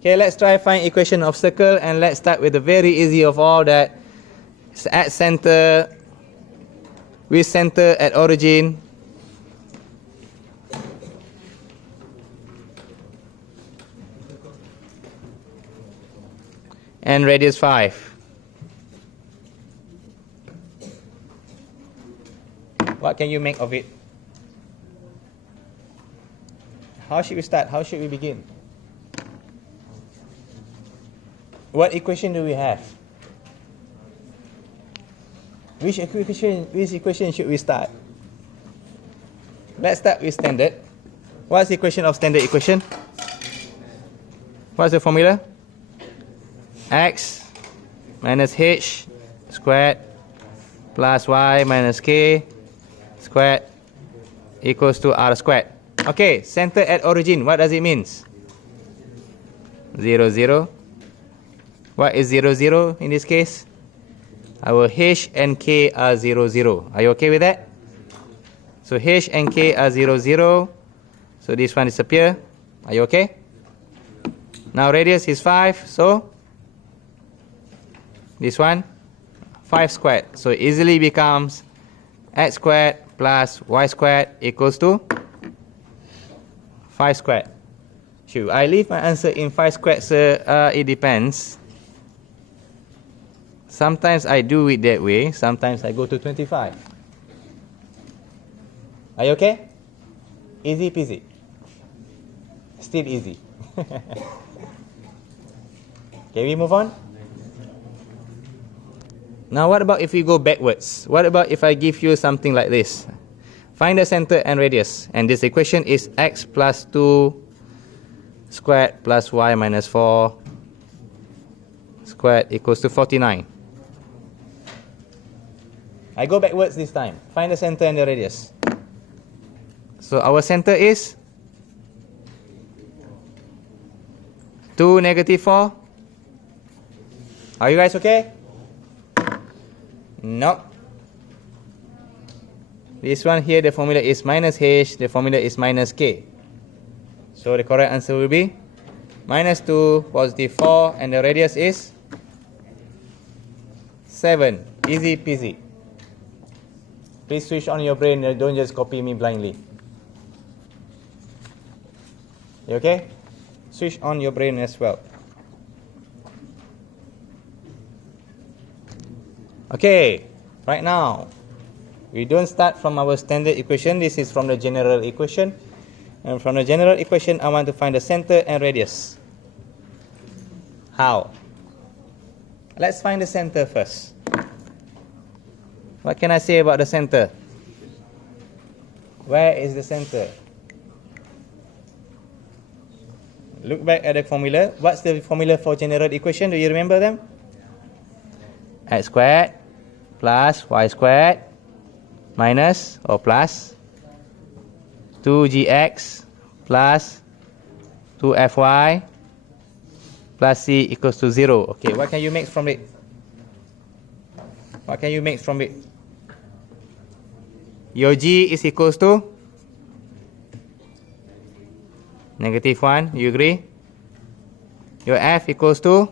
Okay, let's try find equation of circle, and let's start with the very easy of all, that is at center, with center at origin. And radius 5. What can you make of it? How should we start? How should we begin? What equation do we have? Which equation should we start? Let's start with standard. What's the equation of standard equation? What's the formula? X minus h squared plus y minus k squared equals to r squared. Okay, center at origin, what does it mean? 0, 0. What is 0, 0 in this case? Our h and k are 0, 0. Are you okay with that? So h and k are 0, 0. So this one disappear. Are you okay? Now radius is 5, so this one 5 squared. So it easily becomes x squared plus y squared equals to 5 squared. Should I leave my answer in 5 squared, sir? It depends. Sometimes I do it that way. Sometimes I go to 25. Are you okay? Easy peasy. Still easy. Can we move on? Now what about if we go backwards? What about if I give you something like this? Find the center and radius. And this equation is x plus 2 squared plus y minus 4 squared equals to 49. I go backwards this time. Find the center and the radius. So our center is 2, negative 4. Are you guys okay? No. This one here, the formula is minus h, the formula is minus k. So the correct answer will be minus 2, positive 4, and the radius is 7. Easy peasy. Please switch on your brain, don't just copy me blindly. You okay? Switch on your brain as well. Okay, right now, we don't start from our standard equation. This is from the general equation. And from the general equation, I want to find the center and radius. How? Let's find the center first. What can I say about the center? Where is the center? Look back at the formula. What's the formula for general equation? Do you remember them? X squared plus y squared minus or plus 2gx plus 2fy plus c equals to 0. Okay, what can you make from it? What can you make from it? Your g is equals to negative 1. You agree? Your f equals to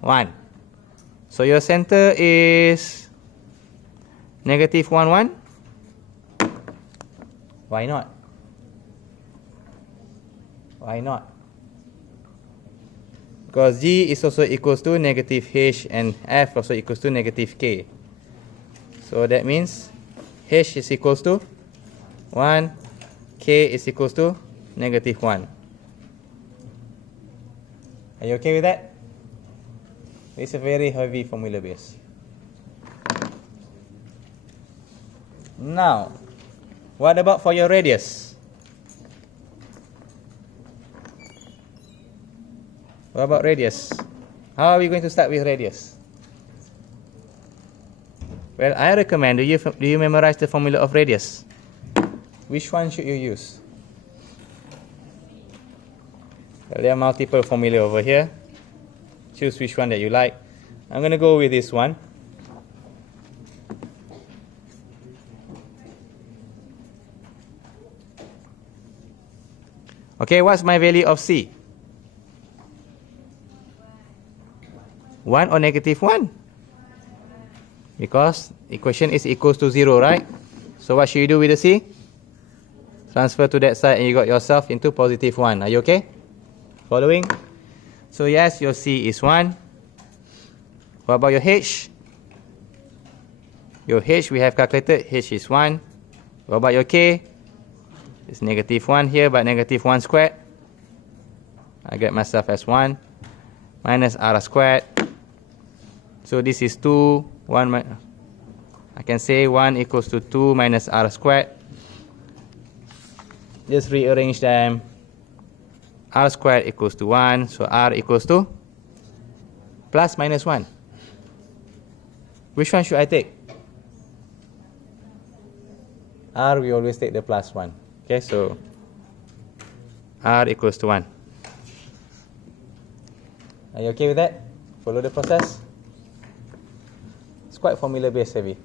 1. So your center is negative 1, 1. Why not? Why not? Because g is also equals to negative h and f also equals to negative k. So that means h is equals to 1, k is equals to negative 1. Are you okay with that? It's a very heavy formula base. Now, what about for your radius? What about radius? How are we going to start with radius? Well, I recommend, do you memorize the formula of radius? Which one should you use? Well, there are multiple formula over here. Choose which one that you like. I'm going to go with this one. Okay, what's my value of c? 1 or negative 1? Because equation is equals to 0, right? So what should you do with the C? Transfer to that side and you got yourself into positive 1. Are you okay? Following? So yes, your C is 1. What about your H? Your H we have calculated. H is 1. What about your K? It's negative 1 here, but negative 1 squared. I get myself as 1 minus R squared. So this is 2. 1 I can say 1 equals to 2 minus R squared. Just rearrange them. R squared equals to 1. So R equals to plus minus 1. Which one should I take? R, we always take the plus 1. Okay, so R equals to 1. Are you okay with that? Follow the process. It's quite formula based heavy.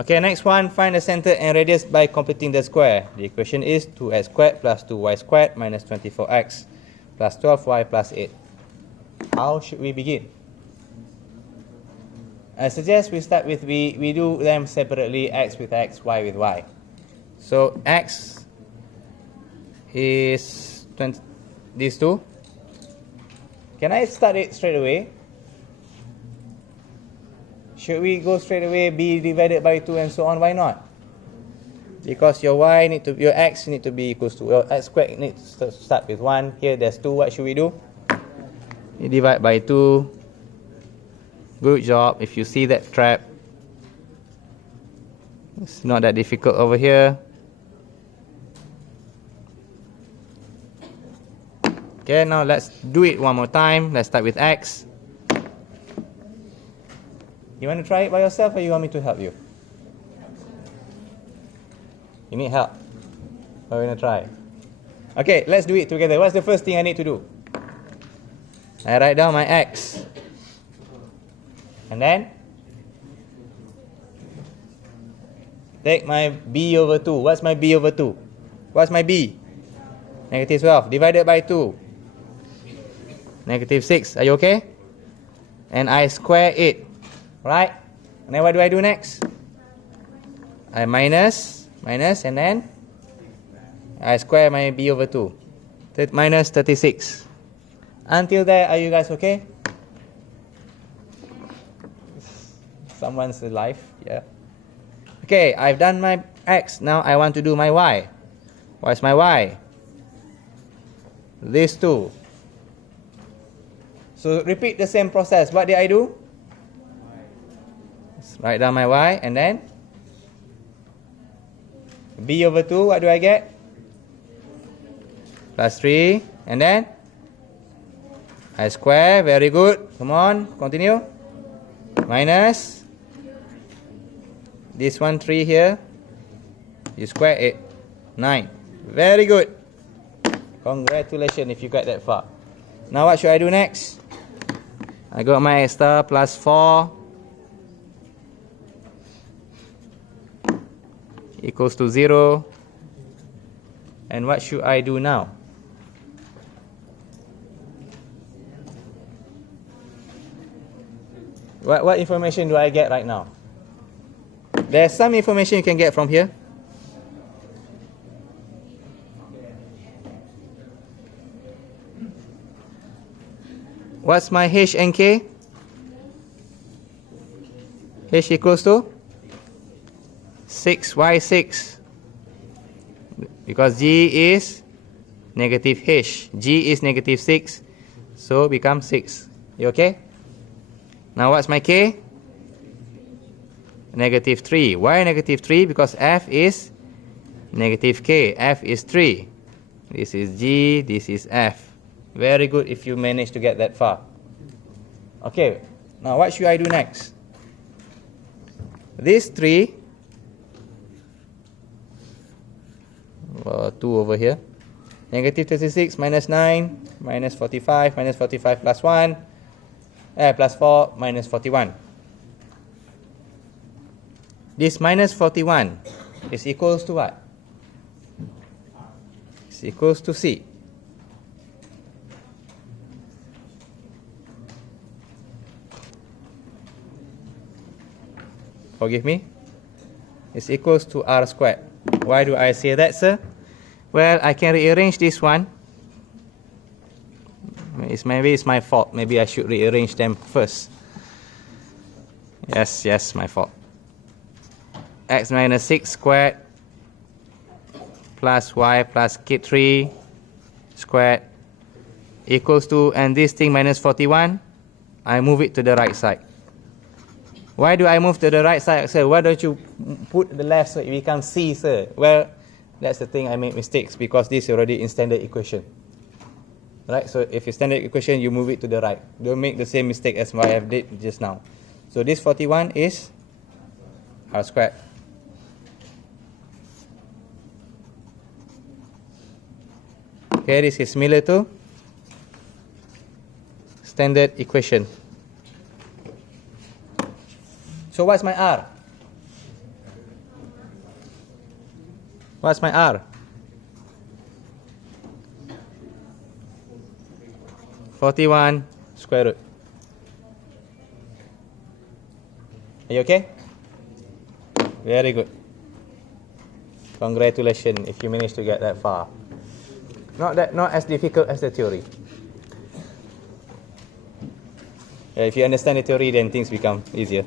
Okay, next one, find the center and radius by completing the square. The equation is 2x squared plus 2y squared minus 24x plus 12y plus 8. How should we begin? I suggest we start with, we do them separately, x with x, y with y. So x is 20, these two. Can I start it straight away? Should we go straight away b divided by 2 and so on? Why not? Because your y need to, your x need to be equals to, your x squared needs to start with 1. Here there's 2. What should we do? You divide by 2. Good job. If you see that trap, it's not that difficult over here. Okay, now let's do it one more time. Let's start with x. You want to try it by yourself or you want me to help you? You need help? Or you want to try? Okay, let's do it together. What's the first thing I need to do? I write down my x. And then take my b over 2. What's my b over 2? What's my b? Negative 12 divided by 2. Negative 6. Are you okay? And I square it. Right? And then what do I do next? I minus, and then I square my b over 2. Minus 36. Until there, are you guys okay? Someone's alive, yeah. Okay, I've done my x. Now I want to do my y. What's my y? These two. So repeat the same process. What did I do? Write down my y and then b over 2, what do I get? Plus 3, and then I square, very good. Come on, continue. Minus this one 3 here. You square it. 9. Very good. Congratulations if you got that far. Now what should I do next? I got my extra plus 4 equals to 0. And what should I do now? What information do I get right now? There's some information you can get from here. What's my h and k? H equals to 6y6. Because g is negative h. G is negative 6. So become 6. You okay? Now what's my k? Negative 3. Why negative 3? Because f is negative k. F is 3. This is g, this is f. Very good if you manage to get that far. Okay, now what should I do next? This 3, 2 over here. Negative 36 minus 9 minus 45 minus 45 plus 1. Plus 4 minus 41. This minus 41 is equals to what? is equals to C. Forgive me. Is equals to R squared. Why do I say that, sir? Well, I can rearrange this one. Maybe it's my fault. Maybe I should rearrange them first. Yes, my fault. X minus 6 squared plus y plus k3 squared equals to, and this thing minus 41, I move it to the right side. Why do I move to the right side, sir? Why don't you put the left so it becomes C, sir? Well, that's the thing I made mistakes, because this is already in standard equation. Right? So if it's standard equation, you move it to the right. Don't make the same mistake as what I have did just now. So this 41 is R squared. Okay, this is similar to standard equation. So what's my R? What's my R? 41 square root. Are you okay? Very good. Congratulations if you managed to get that far. Not as difficult as the theory. If you understand the theory, then things become easier.